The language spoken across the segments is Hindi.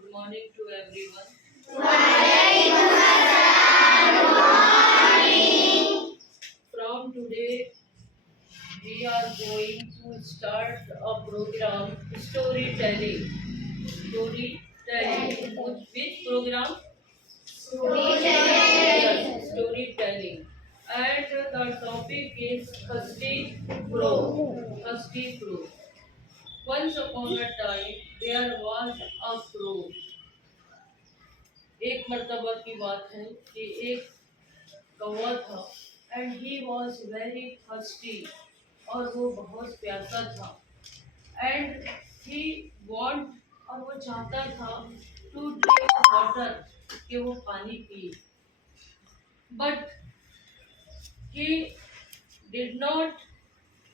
Good morning to everyone. From today, we are going to start a program storytelling. Storytelling. Which program? Yes, storytelling. And the topic is Thirsty Crow. Thirsty Crow. Once upon a time, there was a crow. एक मर्तबा की बात है कि एक कौवा था and he was very thirsty और वो बहुत प्यासा था एंड ही वांट और वो चाहता था टू ड्रिंक वाटर कि वो पानी पिए but he did not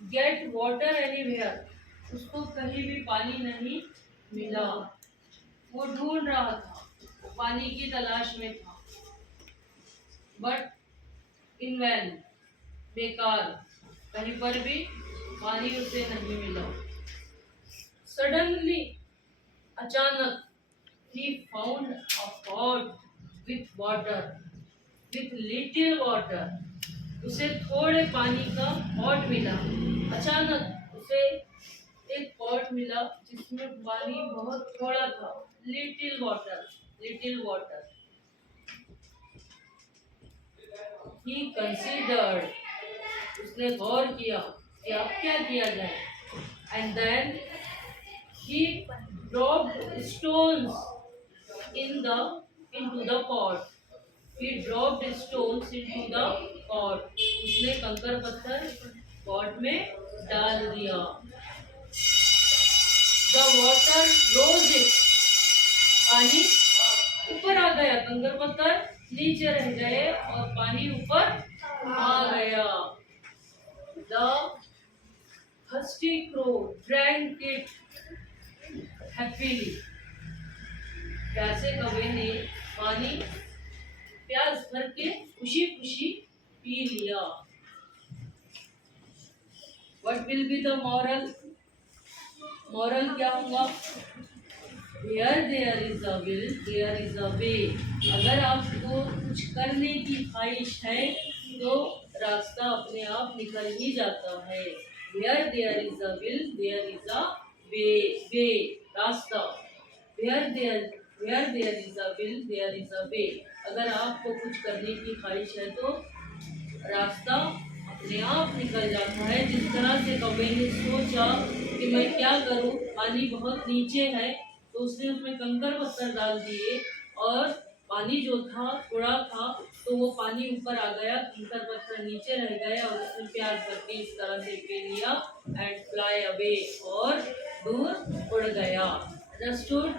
get water anywhere उसको कहीं भी पानी नहीं मिला वो ढूंढ रहा था वो पानी की तलाश में था बट इन वैन बेकार कहीं पर भी पानी उसे नहीं मिला सडनली अचानक he found a pot with water with little water उसे थोड़े पानी का पॉट मिला अचानक उसे एक पॉट मिला जिसमें पानी बहुत थोड़ा था लिटिल वाटर he considered उसने गौर किया कि अब क्या किया जाए and then he dropped stones into the pot he dropped stones into the pot उसने कंकर पत्थर पॉट में डाल दिया the water rose it पानी ऊपर आ गया कंकर पत्थर नीचे रह गए और पानी ऊपर आ गया the thirsty crow drank it happily प्यासे कौवे ने पानी प्यास भर के खुशी खुशी पी लिया What will be the moral क्या होगा Where there is a will, there is a way. अगर आपको कुछ करने की ख्वाहिश है तो रास्ता अपने आप निकल ही जाता है Where there is a will, there is a way. रास्ता Where there is a will, there is a way. अगर आपको कुछ करने की ख्वाहिश है तो रास्ता अपने आप निकल जाता है जिस तरह से कौवे ने सोचा कि मैं क्या करूं पानी बहुत नीचे है तो उसने उसमें कंकर पत्थर डाल दिए और पानी जो था थोड़ा था तो वो पानी ऊपर आ गया कंकर पत्थर नीचे रह गए और उसने प्यास भर के इस तरह से पी लिया एंड फ्लाई अवे और दूर उड़ गया अंडरस्टूड